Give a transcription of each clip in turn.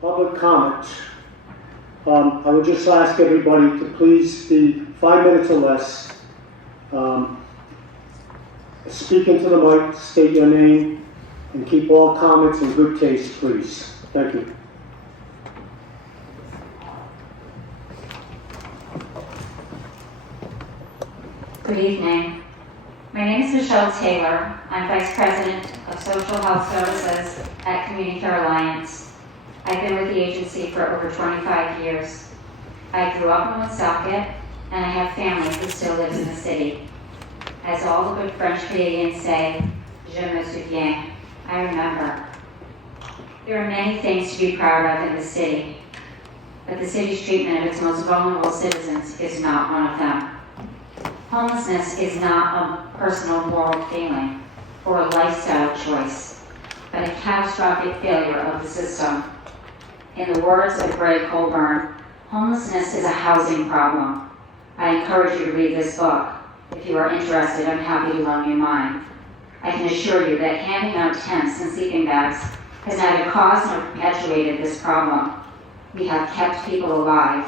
public comment. I would just ask everybody to please be 5 minutes or less. Speak into the mic, state your name, and keep all comments in good taste, please. Thank you. Good evening. My name is Michelle Taylor. I'm Vice President of Social Health Services at Community Care Alliance. I've been with the agency for over 25 years. I grew up in Woonsocket, and I have family who still lives in the city. As all the good French Canadians say, je me souviens, I remember. There are many things to be proud of in the city, but the city's treatment of its most vulnerable citizens is not one of them. Homelessness is not a personal moral feeling or a lifestyle choice, but a catastrophic failure of the system. In the words of Greg Colburn, homelessness is a housing problem. I encourage you to read this book. If you are interested, I'm happy to loan you mine. I can assure you that handing out tents and sleeping bags has neither caused nor perpetuated this problem. We have kept people alive,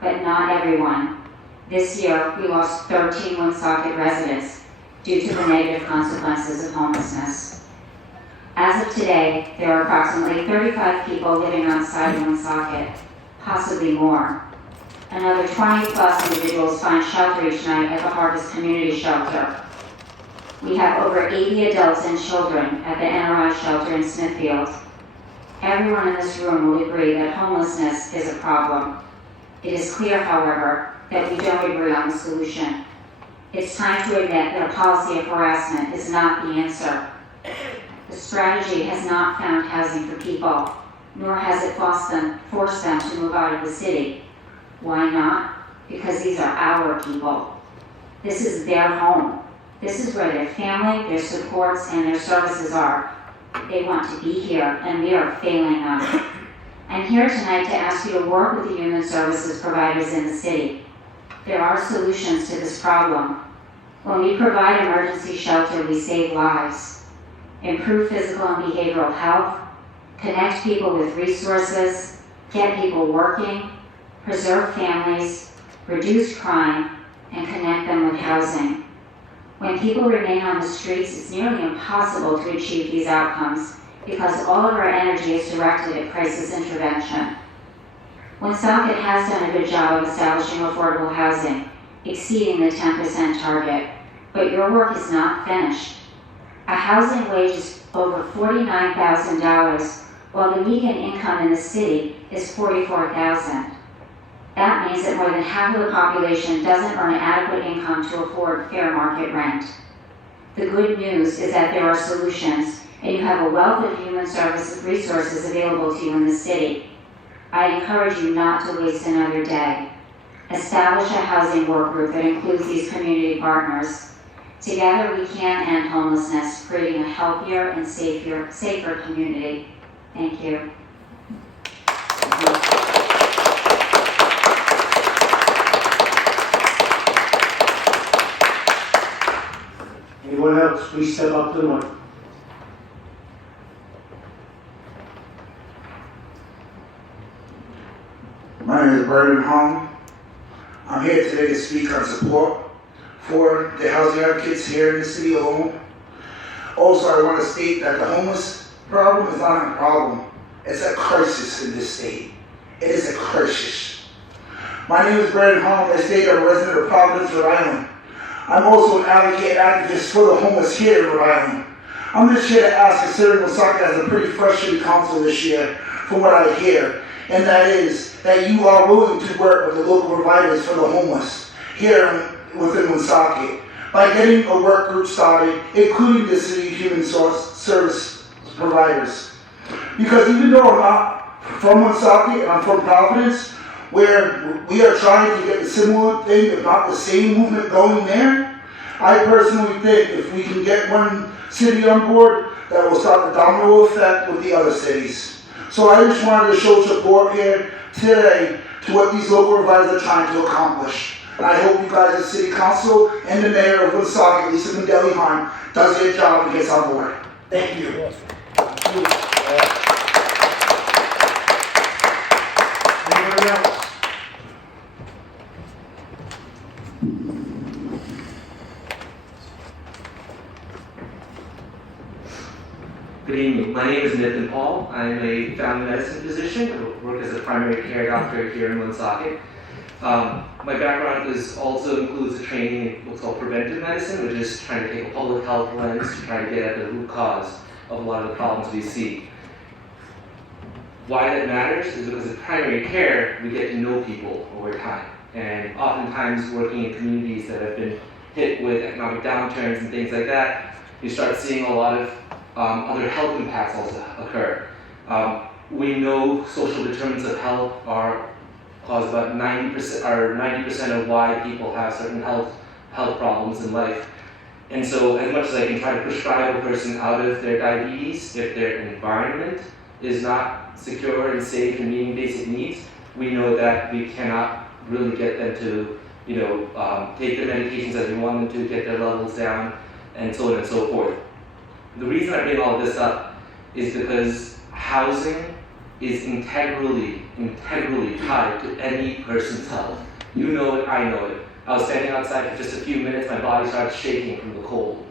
but not everyone. This year, we lost 13 Woonsocket residents due to the negative consequences of homelessness. As of today, there are approximately 35 people living outside Woonsocket, possibly more. Another 20+ individuals find shelter each night at the Harvest Community Shelter. We have over 80 adults and children at the NRI shelter in Smithfield. Everyone in this room will agree that homelessness is a problem. It is clear, however, that we don't agree on the solution. It's time to admit that a policy of harassment is not the answer. The strategy has not found housing for people, nor has it forced them to move out of the city. Why not? Because these are our people. This is their home. This is where their family, their supports, and their services are. They want to be here, and we are failing them. I'm here tonight to ask you to work with the human services providers in the city. There are solutions to this problem. When we provide emergency shelter, we save lives, improve physical and behavioral health, connect people with resources, get people working, preserve families, reduce crime, and connect them with housing. When people remain on the streets, it's nearly impossible to achieve these outcomes because all of our energy is directed at crisis intervention. Woonsocket has done a good job of establishing affordable housing, exceeding the 10% target, but your work is not finished. A housing wage is over $49,000, while the median income in the city is $44,000. That means that more than half of the population doesn't earn adequate income to afford fair market rent. The good news is that there are solutions, and you have a wealth of human services resources available to you in the city. I encourage you not to waste another day. Establish a housing work group that includes these community partners. Together we can end homelessness, creating a healthier and safer community. Thank you. Anyone else, please step up to the mic. My name is Baldelli-Hunt. I'm here today to speak on support for the housing advocates here in the city alone. Also, I want to state that the homeless problem is not a problem. It's a crisis in this state. It is a crisis. My name is Baldelli-Hunt. I state I'm a resident of Providence, Rhode Island. I'm also an activist for the homeless here in Rhode Island. I'm just here to ask, considering Woonsocket has a pretty fresh city council this year, from what I hear, and that is that you are willing to work with the local providers for the homeless here within Woonsocket by getting a work group started, including the city human service providers. Because even though I'm not from Woonsocket and I'm from Providence, where we are trying to get a similar thing, if not the same movement going there, I personally think if we can get one city on board, that will start the domino effect with the other cities. So I just wanted to show support here today to what these local providers are trying to accomplish. And I hope you guys, the City Council and the Mayor of Woonsocket, Lisa Baldelli-Hunt, does their job and gets on board. Thank you. Anybody else? Good evening. My name is Nathan Paul. I'm a family medicine physician. I work as a primary care doctor here in Woonsocket. My background also includes a training in what's called preventive medicine, which is trying to take a public health lens to try to get at the root cause of a lot of the problems we see. Why that matters is because in primary care, we get to know people over time. And oftentimes working in communities that have been hit with economic downturns and things like that, you start seeing a lot of other health impacts also occur. We know social determinants of health cause about 90% of why people have certain health problems in life. And so as much as I can try to prescribe a person out of their diabetes, if their environment is not secure and safe and meeting basic needs, we know that we cannot really get them to, take their medications as we want them to, get their levels down, and so on and so forth. The reason I bring all this up is because housing is integrally tied to any person's health. You know it, I know it. I was standing outside for just a few minutes, my body started shaking from the cold.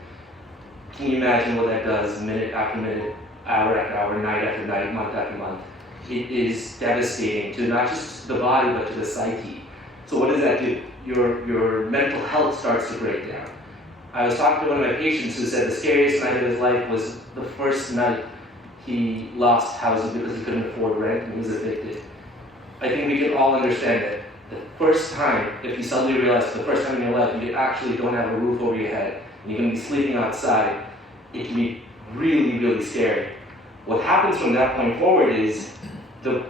Can you imagine what that does minute after minute, hour after hour, night after night, month after month? It is devastating to not just the body, but to the psyche. So what does that do? Your mental health starts to break down. I was talking to one of my patients who said the scariest night of his life was the first night he lost housing because he couldn't afford rent and he was evicted. I think we can all understand that the first time, if you suddenly realize for the first time in your life you actually don't have a roof over your head and you're going to be sleeping outside, it can be really, really scary. What happens from that point forward is the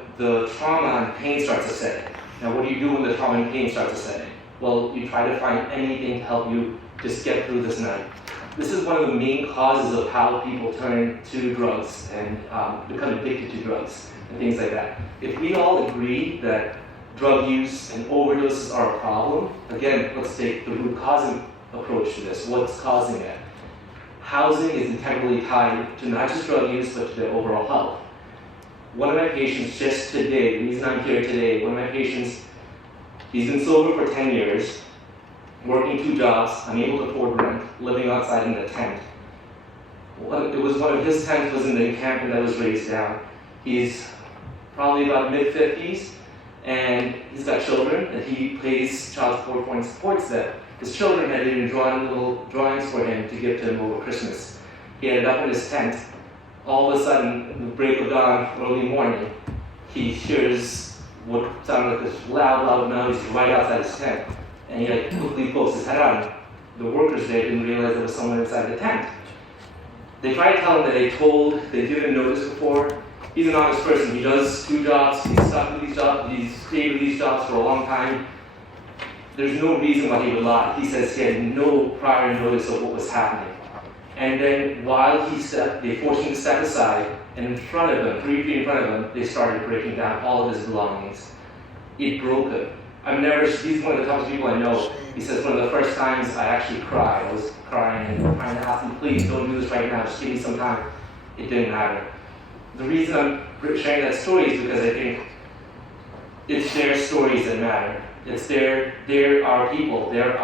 trauma and pain starts to set in. Now what do you do when the trauma and pain starts to set in? Well, you try to find anything to help you just get through this night. This is one of the main causes of how people turn to drugs and become addicted to drugs and things like that. If we all agree that drug use and overdoses are a problem, again, let's take the root cause approach to this. What's causing it? Housing is integrally tied to not just drug use, but to their overall health. One of my patients just today, the reason I'm here today, one of my patients, he's been sober for 10 years, working 2 jobs, unable to afford rent, living outside in a tent. It was one of his tents was in the encampment that was raised down. He's probably about mid-50s, and he's got children, and he pays child support for and supports them. His children had even drawn little drawings for him to give to him over Christmas. He ended up in his tent. All of a sudden, at the break of dawn, early morning, he hears what sounded like this loud noise right outside his tent. And he quickly pokes his head out. The workers there didn't realize there was someone inside the tent. They tried to tell him that they'd given notice before. He's an honest person. He does 2 jobs. He's stuck with these jobs. He's created these jobs for a long time. There's no reason why he would lie. He says he had no prior notice of what was happening. And then while they forced him to step aside, and in front of him, 3 feet in front of him, they started breaking down all of his belongings. It broke him. He's one of the toughest people I know. He says one of the first times I actually cried. I was crying and trying to ask him, please don't do this right now, just give me some time. It didn't matter. The reason I'm sharing that story is because I think it's their stories that matter. They're our people, they're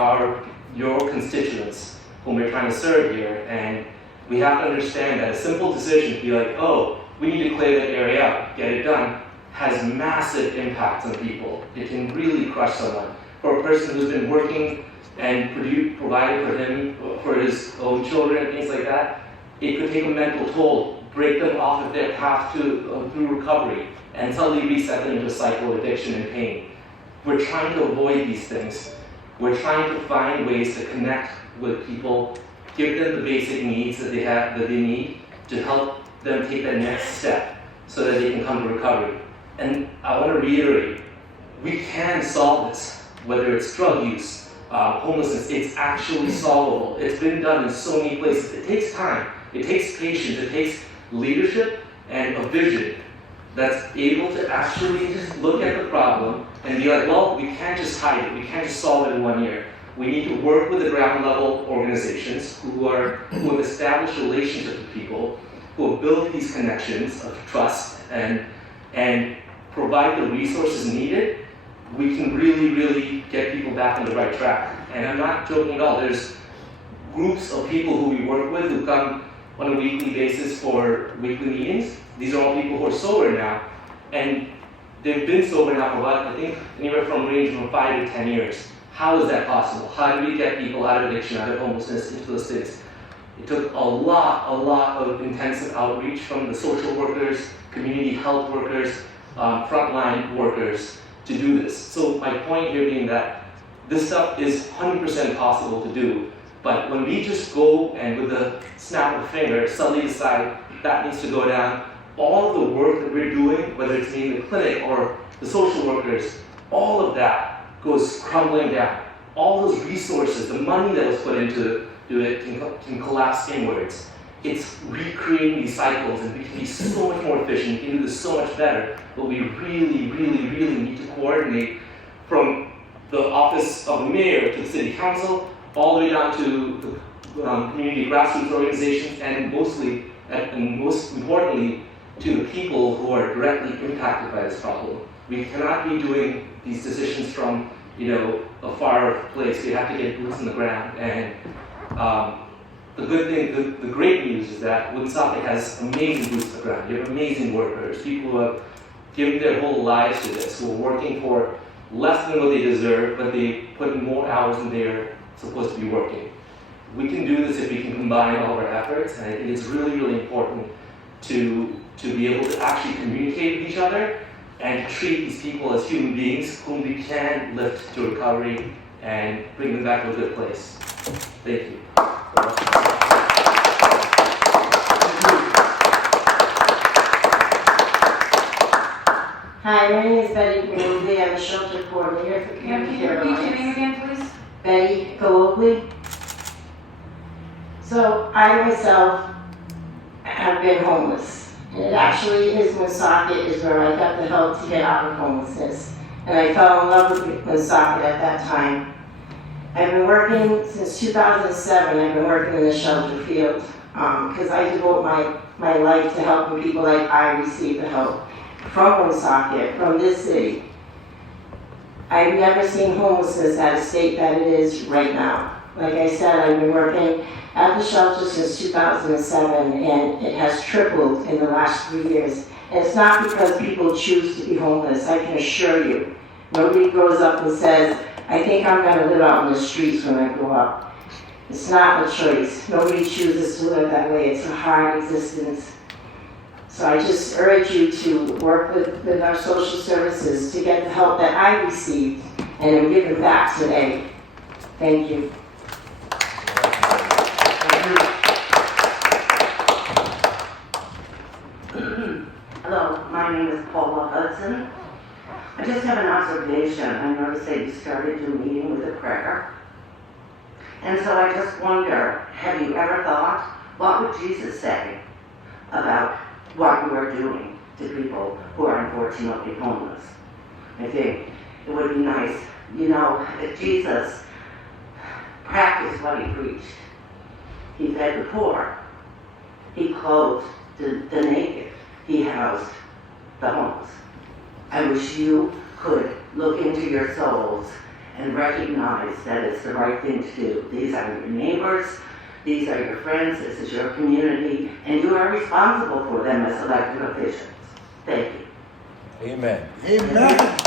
your constituents whom we're trying to serve here, and we have to understand that a simple decision to be like, oh, we need to clear that area up, get it done, has massive impacts on people. It can really crush someone. For a person who's been working and providing for his own children and things like that, it could take a mental toll, break them off of their path through recovery, and suddenly reset them into a cycle of addiction and pain. We're trying to avoid these things. We're trying to find ways to connect with people, give them the basic needs that they need to help them take that next step so that they can come to recovery. And I want to reiterate, we can solve this, whether it's drug use, homelessness, it's actually solvable. It's been done in so many places. It takes time, it takes patience, it takes leadership and a vision that's able to actually just look at the problem and be like, well, we can't just hide it, we can't just solve it in 1 year. We need to work with the ground level organizations who have established relationships with people, who have built these connections of trust and provide the resources needed, we can really, really get people back on the right track. And I'm not joking at all. There's groups of people who we work with who come on a weekly basis for weekly meetings. These are all people who are sober now. And they've been sober now for about, I think, anywhere from range from 5 to 10 years. How is that possible? How do we get people out of addiction, out of homelessness, into those states? It took a lot of intensive outreach from the social workers, community health workers, frontline workers to do this. So my point here being that this stuff is 100% possible to do, but when we just go and with the snap of a finger suddenly decide that needs to go down, all of the work that we're doing, whether it's me in the clinic or the social workers, all of that goes crumbling down. All those resources, the money that was put into it can collapse inwards. It's recreating these cycles, and we can be so much more efficient, we can do this so much better, but we really need to coordinate from the office of the mayor to the city council, all the way down to the community grassroots organizations, and most importantly, to the people who are directly impacted by this problem. We cannot be doing these decisions from, a far place. We have to get boots on the ground. And the good thing, the great news is that Woonsocket has amazing boots on the ground. You have amazing workers, people who have given their whole lives to this, who are working for less than what they deserve, but they put in more hours than they're supposed to be working. We can do this if we can combine all of our efforts, and I think it's really important to be able to actually communicate with each other and treat these people as human beings whom we can lift to recovery and bring them back to a good place. Thank you. Hi, my name is Betty Galogly. I'm a shelter coordinator for Community Care Can you repeat your Alliance. name again, please? Betty Galogly. So I myself have been homeless. And it actually is Woonsocket is where I got the help to get out of homelessness. And I fell in love with Woonsocket at that time. I've been working since 2007. I've been working in the shelter field because I devote my life to helping people like I receive the help from Woonsocket, from this city. I've never seen homelessness at a state that it is right now. Like I said, I've been working at the shelter since 2007, and it has tripled in the last 3 years. And it's not because people choose to be homeless, I can assure you. Nobody grows up and says, I think I'm gonna live out in the streets when I grow up. It's not a choice. Nobody chooses to live that way. It's a hard existence. So I just urge you to work with our social services to get the help that I received and am giving back today. Thank you. Hello, my name is Paula Hudson. I just have an observation. I noticed that you started your meeting with a prayer. And so I just wonder, have you ever thought, what would Jesus say about what you are doing to people who are unfortunately homeless? I think it would be nice, if Jesus practiced what he preached. He fed the poor. He clothed the naked. He housed the homeless. I wish you could look into your souls and recognize that it's the right thing to do. These are your neighbors, these are your friends, this is your community, and you are responsible for them as elected officials. Thank you. Amen. Amen.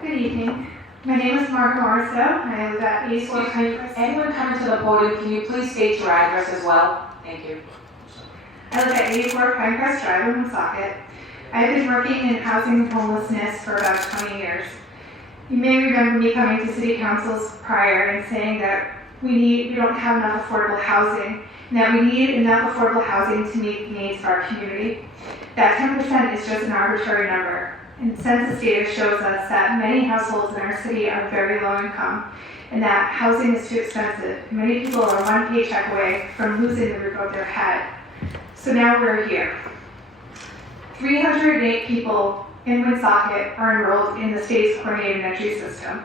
Good evening. My name is Margaret Morristow. I live at East Fork Pinecrest. Anyone coming to the podium, can you please state your address as well? Thank you. I live at 84 Pinecrest Drive in Woonsocket. I've been working in housing and homelessness for about 20 years. You may remember me coming to city councils prior and saying that we don't have enough affordable housing, and that we need enough affordable housing to meet the needs of our community. That 10% is just an arbitrary number. And census data shows us that many households in our city are very low income, and that housing is too expensive. Many people are one paycheck away from losing the roof over their head. So now we're here. 308 people in Woonsocket are enrolled in the state's coordinated entry system.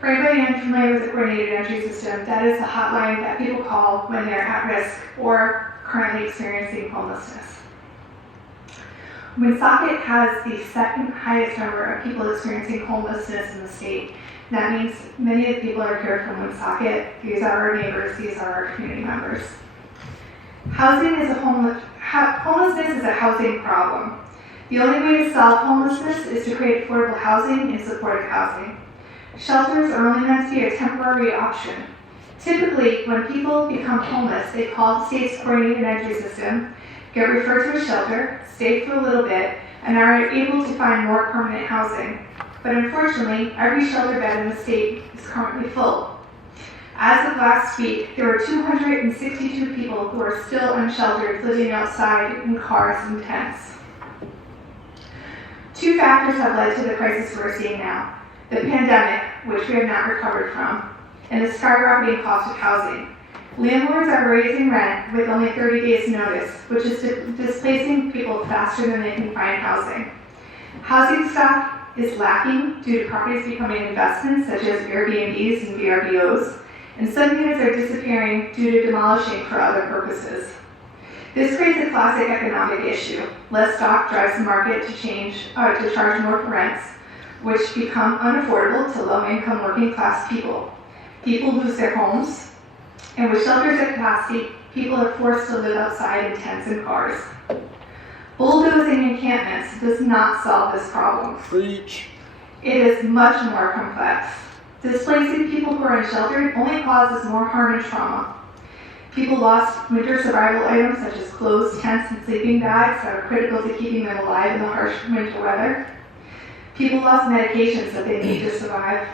For anybody unfamiliar with the coordinated entry system, that is the hotline that people call when they're at risk or currently experiencing homelessness. Woonsocket has the second highest number of people experiencing homelessness in the state. That means many of the people are here from Woonsocket. These are our neighbors, these are our community members. Homelessness is a housing problem. The only way to solve homelessness is to create affordable housing and supportive housing. Shelters are only meant to be a temporary option. Typically, when people become homeless, they call the state's coordinated entry system, get referred to a shelter, stay for a little bit, and are able to find more permanent housing. But unfortunately, every shelter bed in the state is currently full. As of last week, there were 262 people who are still unsheltered living outside in cars and tents. Two factors have led to the crisis we're seeing now: the pandemic, which we have not recovered from, and the skyrocketing cost of housing. Landlords are raising rent with only 30 days notice, which is displacing people faster than they can find housing. Housing stock is lacking due to properties becoming investments such as Airbnbs and VRBOs, and some units are disappearing due to demolishing for other purposes. This creates a classic economic issue. Less stock drives the market to charge more for rents, which become unaffordable to low-income working-class people. People lose their homes, and with shelters at capacity, people are forced to live outside in tents and cars. Bulldozing encampments does not solve this problem. Preach. It is much more complex. Displacing people who are unsheltered only causes more harm and trauma. People lost winter survival items such as clothes, tents, and sleeping bags that are critical to keeping them alive in the harsh winter weather. People lost medications that they need to survive.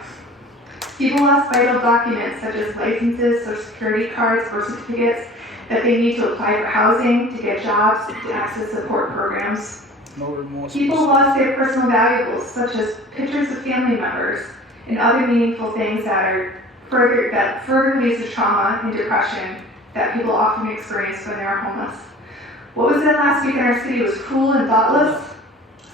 People lost vital documents such as licenses, social security cards, birth certificates that they need to apply for housing, to get jobs, to access support programs. No remorse. People lost their personal valuables such as pictures of family members and other meaningful things that further leads to trauma and depression that people often experience when they are homeless. What was done last week in our city was cruel and thoughtless.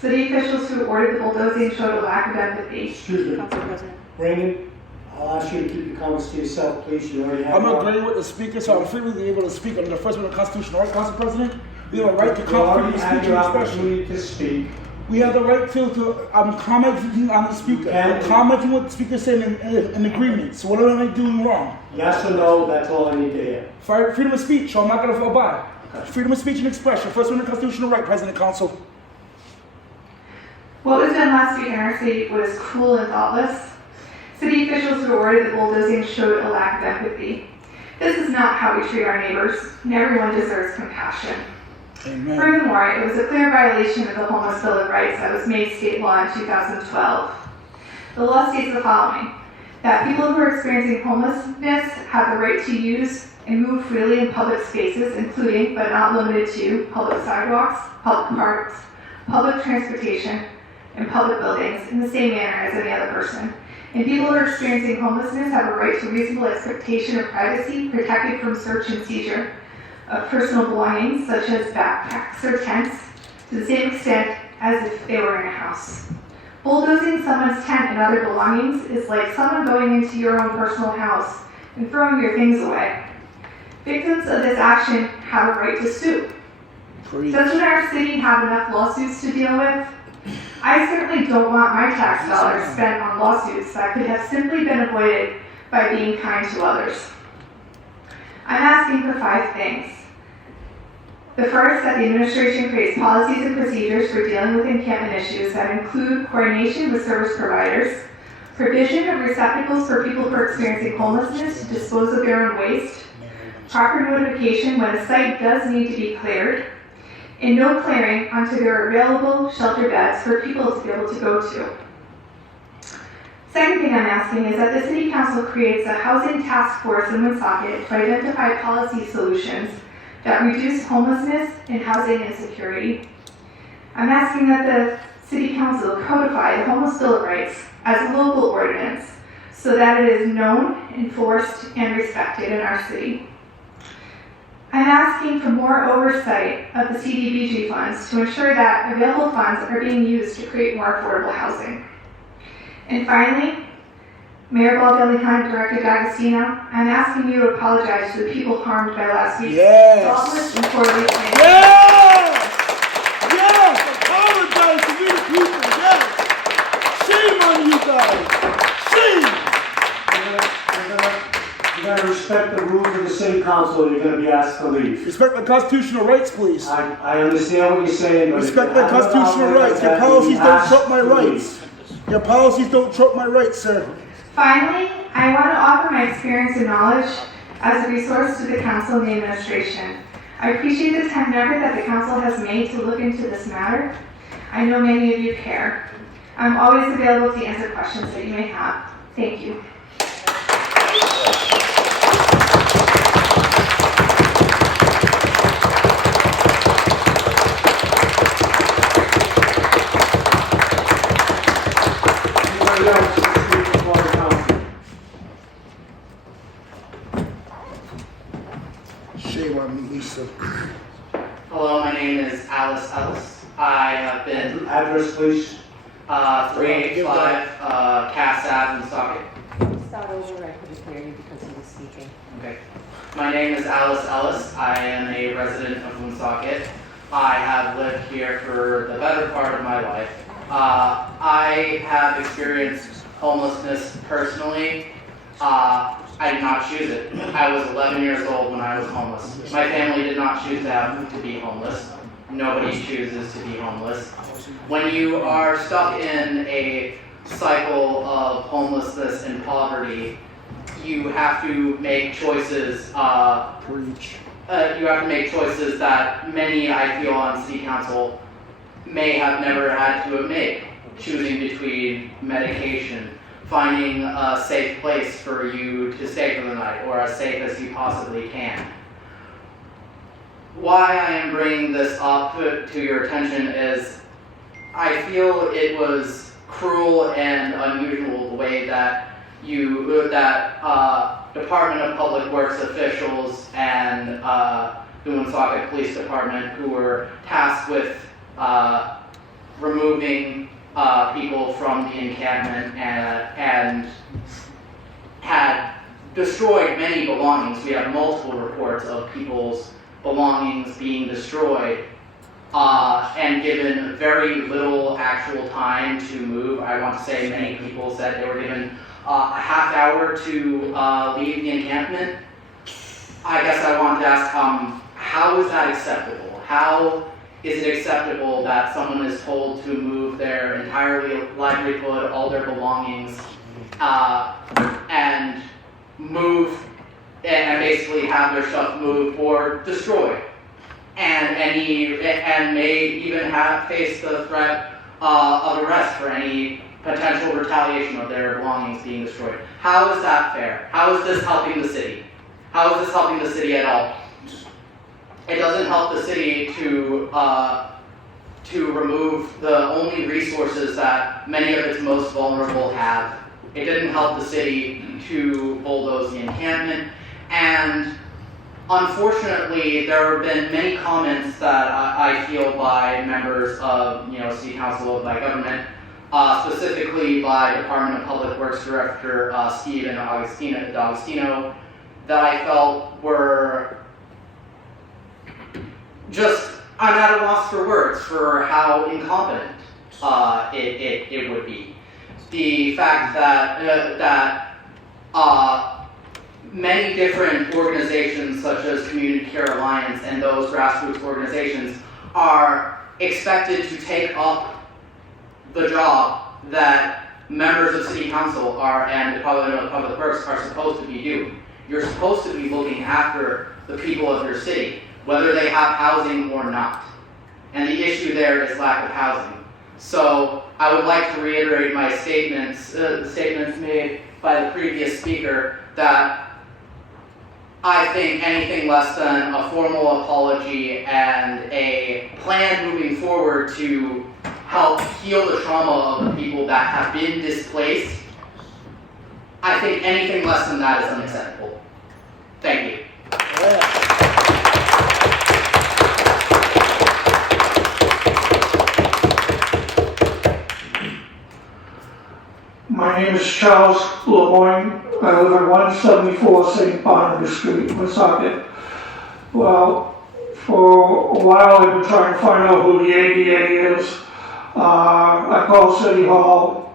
City officials who ordered the bulldozing showed a lack of empathy. Excuse me. Council President. Raymond, I'll ask you to keep your comments to yourself, please. You already have I'm one. agreeing with the speaker, so I'm freely able to speak under the First Amendment of the Constitution, right, Council President? We have a right to You come already freely had speak your and expression. opportunity to speak. We have the right I'm commenting on the speaker. I'm commenting what the speaker said in agreement. So what am I doing wrong? Yes or no, that's all I need to hear. Freedom of speech, so I'm not going to abide. Freedom of speech and expression, First Amendment constitutional right, President Council. What was done last week in our city was cruel and thoughtless. City officials who ordered the bulldozing showed a lack of empathy. This is not how we treat our neighbors, and everyone deserves compassion. Amen. Furthermore, it was a clear violation of the Homeless Bill of Rights that was made state law in 2012. The law states the following: that people who are experiencing homelessness have the right to use and move freely in public spaces, including, but not limited to, public sidewalks, public parks, public transportation, and public buildings in the same manner as any other person. And people who are experiencing homelessness have a right to reasonable expectation of privacy, protected from search and seizure of personal belongings, such as backpacks or tents, to the same extent as if they were in a house. Bulldozing someone's tent and other belongings is like someone going into your own personal house and throwing your things away. Victims of this action have a right to sue. Preach. Doesn't our city have enough lawsuits to deal with? I certainly don't want my tax dollars spent on lawsuits that could have simply been avoided by being kind to others. I'm asking for 5 things. The first, that the administration creates policies and procedures for dealing with encampment issues that include coordination with service providers, provision of receptacles for people who are experiencing homelessness to dispose of their own waste, proper notification when a site does need to be cleared, and no clearing until there are available shelter beds for people to be able to go to. Second thing I'm asking is that the City Council creates a housing task force in Woonsocket to identify policy solutions that reduce homelessness and housing insecurity. I'm asking that the City Council codify the Homeless Bill of Rights as a local ordinance so that it is known, enforced, and respected in our city. I'm asking for more oversight of the CDBG funds to ensure that available funds are being used to create more affordable housing. And finally, Mayor Baldelli-Hunt, Director D'Agostino, I'm asking you to apologize to the people harmed by last week's Yes. thoughtless and poorly planned. Yes! Yes! Apologize to me, people. Yes! Shame on you guys! Shame! You're gonna respect the rules of the city council, or you're gonna be asked to leave. Respect my constitutional rights, please. I understand what you're saying, but. if Respect you my have a constitutional problem rights. with Your that, policies you'll be don't asked trump my to leave. rights. Your policies don't trump my rights, sir. Finally, I want to offer my experience and knowledge as a resource to the council and the administration. I appreciate the time and effort that the council has made to look into this matter. I know many of you care. I'm always available to answer questions that you may have. Thank you. Anybody else to speak before the council? Shame on me, Lisa. Hello, my name is Alice Ellis. I have been Address, please. 385 Cass Ave, Woonsocket. Start over, I couldn't hear you because he was speaking. Okay. My name is Alice Ellis. I am a resident of Woonsocket. I have lived here for the better part of my life. I have experienced homelessness personally. I did not choose it. I was 11 years old when I was homeless. My family did not choose to be homeless. Nobody chooses to be homeless. When you are stuck in a cycle of homelessness and poverty, you have to make choices. Preach. You have to make choices that many, I feel, on city council may have never had to make. Choosing between medication, finding a safe place for you to stay for the night, or as safe as you possibly can. Why I am bringing this up to your attention is I feel it was cruel and unusual the way that Department of Public Works officials and the Woonsocket Police Department, who were tasked with removing people from the encampment and had destroyed many belongings. We have multiple reports of people's belongings being destroyed and given very little actual time to move. I want to say many people said they were given a half hour to leave the encampment. I guess I want to ask, how is that acceptable? How is it acceptable that someone is told to move their entire livelihood, all their belongings, and move and basically have their stuff moved or destroyed, and may even face the threat of arrest for any potential retaliation of their belongings being destroyed? How is that fair? How is this helping the city? How is this helping the city at all? It doesn't help the city to remove the only resources that many of its most vulnerable have. It didn't help the city to bulldoze the encampment, and unfortunately, there have been many comments that I feel by members of city council, by government, specifically by Department of Public Works Director Steve D'Agostino, that I felt were just, I'm at a loss for words for how incompetent it would be. The fact that many different organizations such as Community Care Alliance and those grassroots organizations are expected to take up the job that members of City Council and Department of Public Works are supposed to be doing. You're supposed to be looking after the people of your city, whether they have housing or not. And the issue there is lack of housing. So I would like to reiterate my statements, the statements made by the previous speaker, that I think anything less than a formal apology and a plan moving forward to help heal the trauma of the people that have been displaced, I think anything less than that is unacceptable. Thank you. My name is Charles Lemoyne. I live at 174 St. Barnaby Street, Woonsocket. Well, for a while I've been trying to find out who the ADA is. I called City Hall,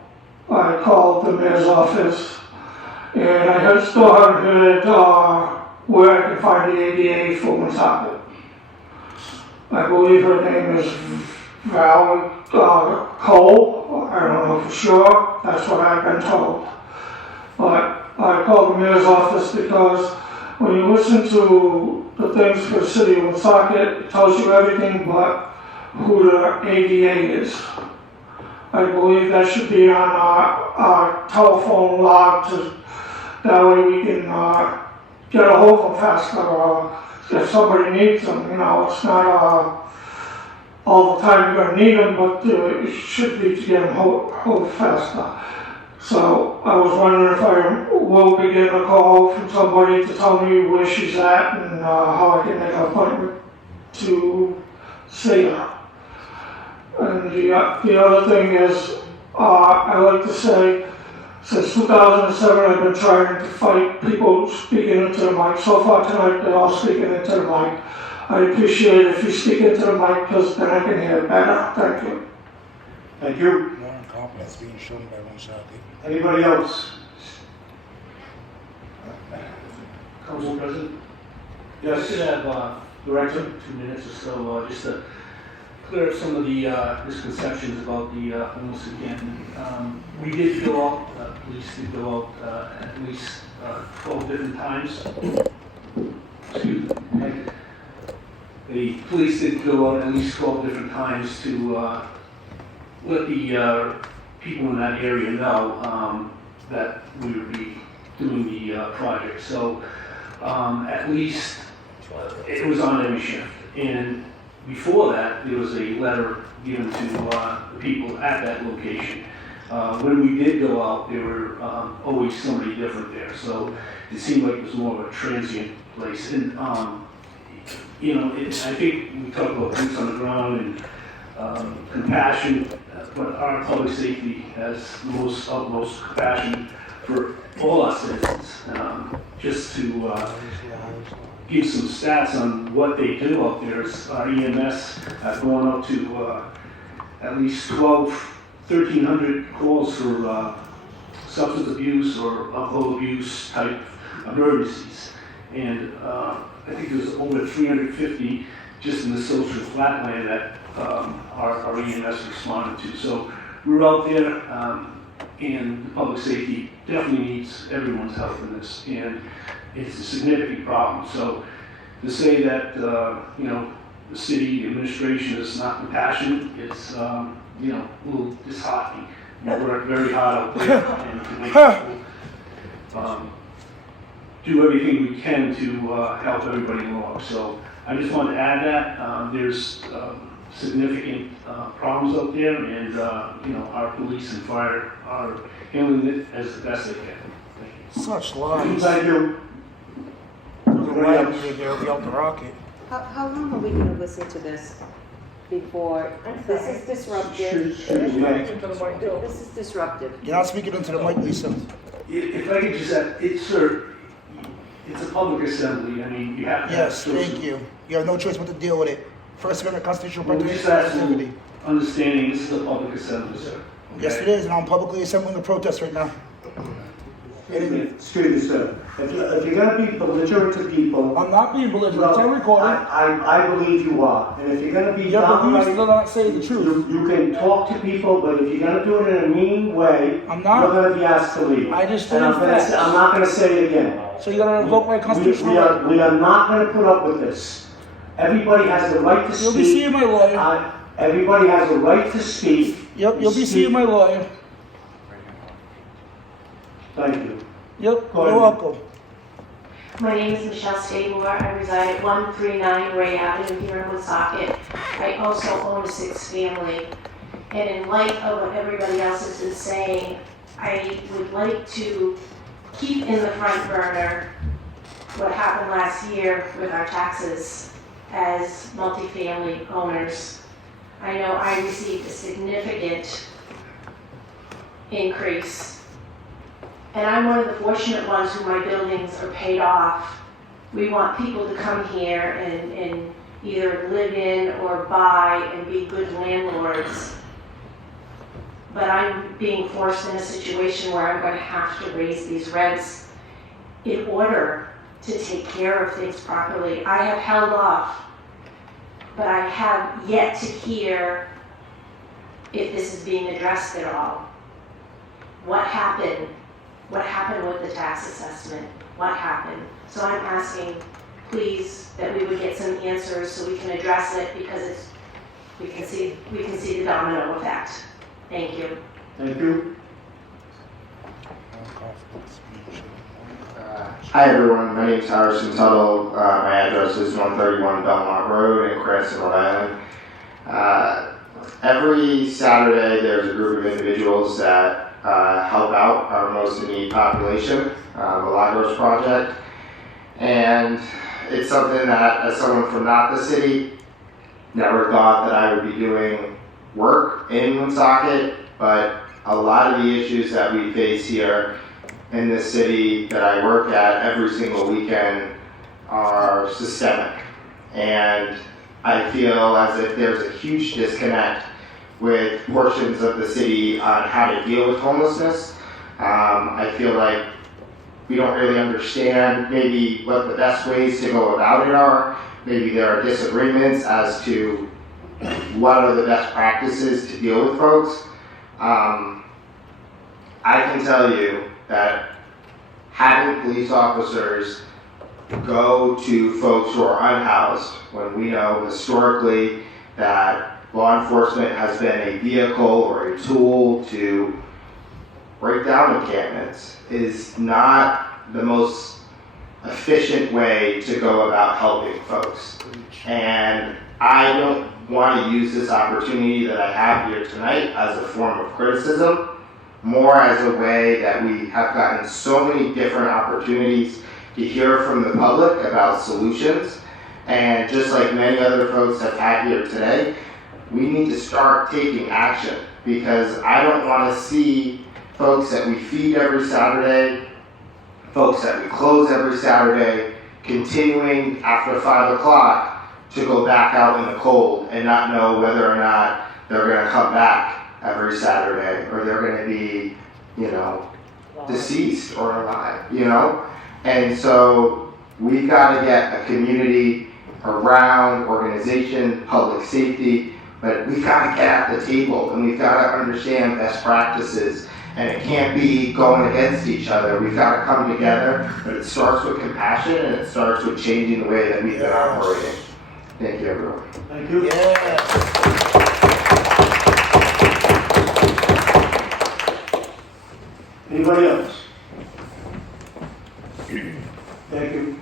I called the mayor's office, and I still haven't heard where I can find the ADA for Woonsocket. I believe her name is Val Cole. I don't know for sure. That's what I've been told. But I called the mayor's office because when you listen to the things for the city of Woonsocket, it tells you everything but who the ADA is. I believe that should be on our telephone log that way we can get a hold of them faster. If somebody needs them, you know, it's not all the time you're going to need them, but it should be to get them hold faster. So I was wondering if I will be getting a call from somebody to tell me where she's at and how I can make an appointment to see her. And the other thing is, I like to say, since 2007 I've been trying to fight people speaking into the mic. So far tonight they're all speaking into the mic. I appreciate it if you speak into the mic because then I can hear better. Thank you. Thank you. More incompetence being shown by Woonsocket. Anybody else? Council President? Yes. I should have Director? 2 minutes or so just to clear up some of the misconceptions about the homeless encampment. We did go out, police did go out at least 12 different times. Excuse me. The police did go out at least 12 different times to let the people in that area know that we would be doing the project. So at least it was on every shift. And before that, there was a letter given to the people at that location. When we did go out, there were always somebody different there. So it seemed like it was more of a transient place. And you know, I think we talk about boots on the ground and compassion, but our public safety has the utmost compassion for all our citizens. Just to give some stats on what they do out there, our EMS going up to at least 1,300 calls for substance abuse or alcohol abuse type emergencies. And I think there's over 350 just in the social flatland that our EMS responded to. So we're out there, and the public safety definitely needs everyone's help in this, and it's a significant problem. So to say that you know, the city administration is not compassionate, it's you know, a little disheartening. We work very hard out there and to make people do everything we can to help everybody along. So I just wanted to add that there's significant problems out there, and you know, our police and fire are handling it as the best they can. Thank you. Such lies. Thank you. They'll be out the rocket. How long are we going to listen to this before? This is disruptive. This is disruptive. You're not speaking into the mic, Lisa. If I could just add, it's a public assembly. I mean, you have to. Yes, thank you. You have no choice but to deal with it. First Amendment constitutional Well, right just to asking, activity. understanding this is a public assembly, sir. Yes, it is, and I'm publicly assembling a protest right now. Excuse me, sir. If you're going to be belligerent to people, I'm not being belligerent. It's on recording. I believe you are. And if you're going to be You're downright, to not say the truth. you can talk to people, but if you're going to do it in a mean way, I'm not. you're going to be asked to leave. I just And I'm not going to say it again. So you're going to invoke my constitutional right. We are not going to put up with this. Everybody has the right to speak. You'll be seeing my lawyer. Everybody has the right to speak. Yep, you'll be seeing my lawyer. Thank you. Yep, Go you're ahead. welcome. My name is Michelle Stabler. I reside at 139 Ray Avenue here in Woonsocket. I also own a 6-family. And in light of what everybody else has been saying, I would like to keep in the front burner what happened last year with our taxes as multifamily owners. I know I received a significant increase And I'm one of the fortunate ones who my buildings are paid off. We want people to come here and either live in or buy and be good landlords. But I'm being forced in a situation where I'm going to have to raise these rents in order to take care of things properly. I have held off, but I have yet to hear if this is being addressed at all. What happened? What happened with the tax assessment? What happened? So I'm asking, please, that we would get some answers so we can address it, because we can see the domino effect. Thank you. Thank you. Hi everyone, my name is Harrison Tuttle. My address is 131 Belmont Road in Cranston, Rhode Island. Every Saturday there's a group of individuals that help out our most in need population, the Lagos Project. And it's something that, as someone from not the city, never thought that I would be doing work in Woonsocket, but a lot of the issues that we face here in this city that I work at every single weekend are systemic. And I feel as if there's a huge disconnect with portions of the city on how to deal with homelessness. I feel like we don't really understand maybe what the best ways to go about it are. Maybe there are disagreements as to what are the best practices to deal with folks. I can tell you that having police officers go to folks who are unhoused, when we know historically that law enforcement has been a vehicle or a tool to break down encampments, is not the most efficient way to go about helping folks. And I don't want to use this opportunity that I have here tonight as a form of criticism, more as a way that we have gotten so many different opportunities to hear from the public about solutions. And just like many other folks have had here today, we need to start taking action, because I don't want to see folks that we feed every Saturday, folks that we close every Saturday, continuing after 5 o'clock to go back out in the cold and not know whether or not they're going to come back every Saturday, or they're going to be, deceased or alive, And so we've got to get a community around organization, public safety, but we've got to get at the table, and we've got to understand best practices, and it can't be going against each other. We've got to come together, but it starts with compassion, and it starts with changing the way that we've been operating. Thank you, everyone. Thank you. Anybody else? Thank you.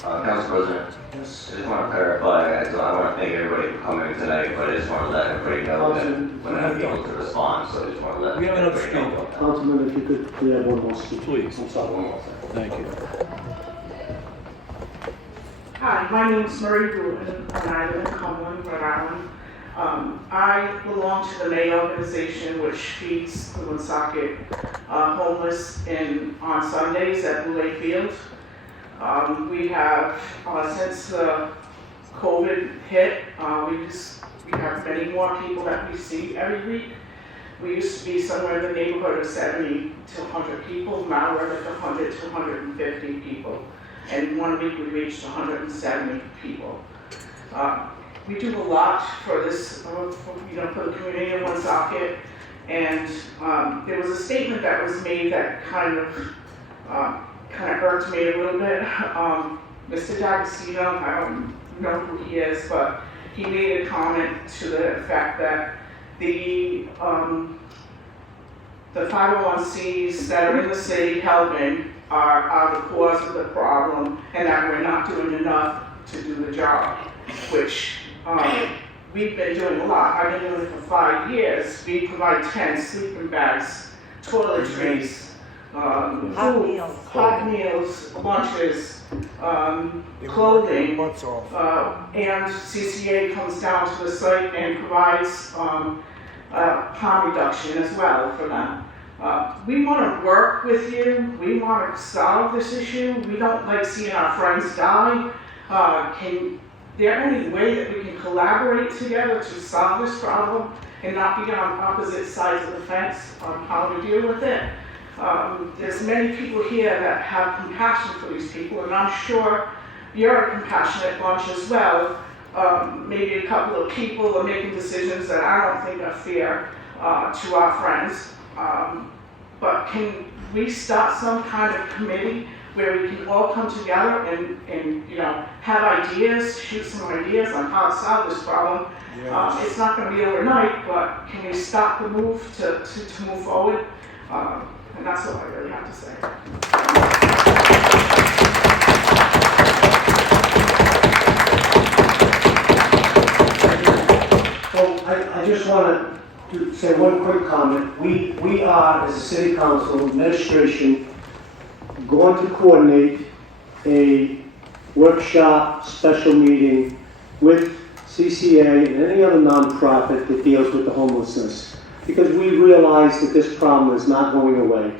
Council President, Yes. I just want to clarify, I want to thank everybody for coming tonight, but I just want to let everybody know that we're not able to respond, so I just want to let everybody know. Councilman, if you could clear one more seat. Please. I'm sorry. One more thing. Thank you. Hi, my name is Marie Bruton, and I live in Cumberland, Rhode Island. I belong to the May organization, which feeds the Woonsocket homeless on Sundays at Blue Lake Field. We have, since COVID hit, we have many more people that we see every week. We used to be somewhere in the neighborhood of 70 to 100 people. Now we're at 100 to 150 people. And one week we reached 170 people. We do a lot for this, for the community of Woonsocket. And there was a statement that was made that kind of irked me a little bit. Mr. D'Agostino, I don't know who he is, but he made a comment to the effect that the 501Cs that are in the city helping are the cause of the problem, and that we're not doing enough to do the job, which we've been doing a lot. I've been doing it for 5 years. We provide tents, sleeping bags, toiletries, hot meals, lunches, clothing, and CCA comes down to the site and provides harm reduction as well for them. We want to work with you. We want to solve this issue. We don't like seeing our friends die. Can there any way that we can collaborate together to solve this problem and not be on opposite sides of the fence on how to deal with it? There's many people here that have compassion for these people, and I'm sure you're a compassionate bunch as well. Maybe a couple of people are making decisions that I don't think are fair to our friends. But can we start some kind of committee where we can all come together and have ideas, shoot some ideas on how to solve this problem? Yes. It's not going to be overnight, but can we stop the move to move forward? And that's all I really have to say. Well, I just want to say one quick comment. We are, as a city council administration, going to coordinate a workshop, special meeting with CCA and any other nonprofit that deals with the homelessness, because we realize that this problem is not going away.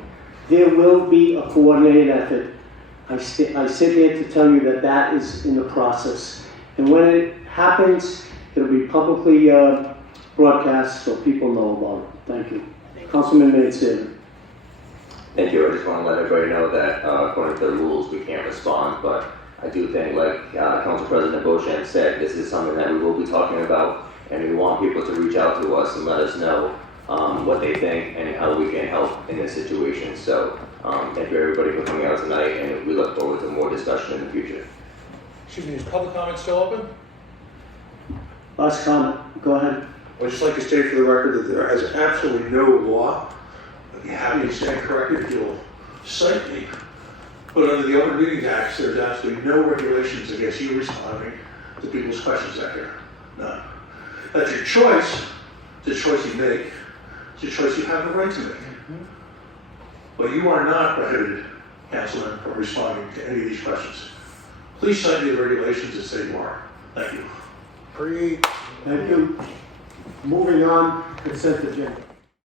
There will be a coordinated effort. I sit here to tell you that that is in the process. And when it happens, it'll be publicly broadcast so people know about it. Thank you. Councilman Mancini. Thank you. I just want to let everybody know that according to the rules, we can't respond, but I do think, like Council President Beauchamp said, this is something that we will be talking about, and we want people to reach out to us and let us know what they think and how we can help in this situation. So thank you everybody for coming out tonight, and we look forward to more discussion in the future. Excuse me, is public comment still open? Last comment, go ahead. I'd just like to state for the record that there is absolutely no law. I'd be happy to stand corrected if you'll cite me. But under the Open Meetings Act, there's absolutely no regulations against you responding to people's questions out here. None. That's your choice. It's a choice you make. It's a choice you have the right to make. But you are not prohibited, Councilman, from responding to any of these questions. Please cite me the regulations that say you are. Thank you. Thank you. Moving on, consent agenda.